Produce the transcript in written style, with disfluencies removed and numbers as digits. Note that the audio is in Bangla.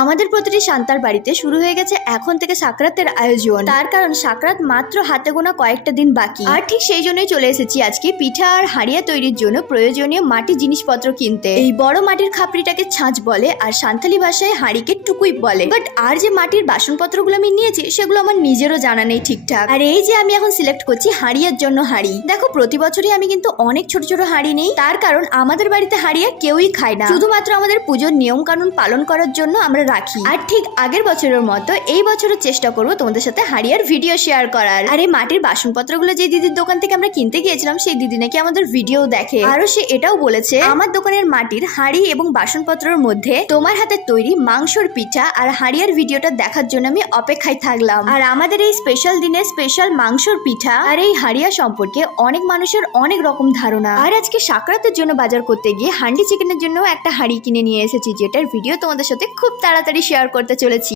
আমাদের প্রতিটি সান্তার বাড়িতে শুরু হয়ে গেছে এখন থেকে সাকরাতের আয়োজন। তার কারণ সাকরাত মাত্র হাতে গোনা কয়েকটা দিন বাকি। আর ঠিক সেই জন্যই চলে এসেছি আজকে পিঠা আর হাড়িয়া তৈরির জন্য প্রয়োজনীয় মাটির জিনিসপত্র কিনতে। এই বড় মাটির খাপড়িটাকে ছাঁচ বলে, আর সান্তালি ভাষায় হাড়িকে টুকুই বলে। বাট আর যে মাটির বাসনপত্রগুলো আমি নিয়েছি সেগুলো আমার নিজেরও জানা নেই ঠিকঠাক। আর এই যে আমি এখন সিলেক্ট করছি হাড়িয়ার জন্য হাড়ি। দেখো, প্রতি বছরই আমি কিন্তু অনেক ছোট ছোট হাড়ি নেই, তার কারণ আমাদের বাড়িতে হাড়িয়া কেউই খায় না, শুধুমাত্র আমাদের পুজোর নিয়ম কানুন পালন করার জন্য আমরা রাখি। আর ঠিক আগের বছরের মতো এই বছরের চেষ্টা করবো তোমাদের সাথে হাড়িয়ার ভিডিও শেয়ার করার। আর এই মাটির বাসনপত্রগুলো যে দিদির দোকান থেকে আমরা কিনতে গিয়েছিলাম সেই দিদি নাকি আমাদের ভিডিও দেখে। আরো সে এটাও বলেছে আমার দোকানের মাটির হাড়ি এবং বাসনপত্রের মধ্যে তোমার হাতের তৈরি মাংসর পিঠা আর হাড়িয়ার ভিডিওটা দেখার জন্য আমি অপেক্ষায় থাকলাম। আর আমাদের এই স্পেশাল দিনে স্পেশাল মাংসর পিঠা আর এই হাড়িয়া সম্পর্কে অনেক মানুষের অনেক রকম ধারণা। আর আজকে সাকরাতের জন্য বাজার করতে গিয়ে হান্ডি চিকেনের জন্য একটা হাড়ি কিনে নিয়ে এসেছি, যেটার ভিডিও তোমাদের সাথে খুব তাড়াতাড়ি শেয়ার করতে চলেছি।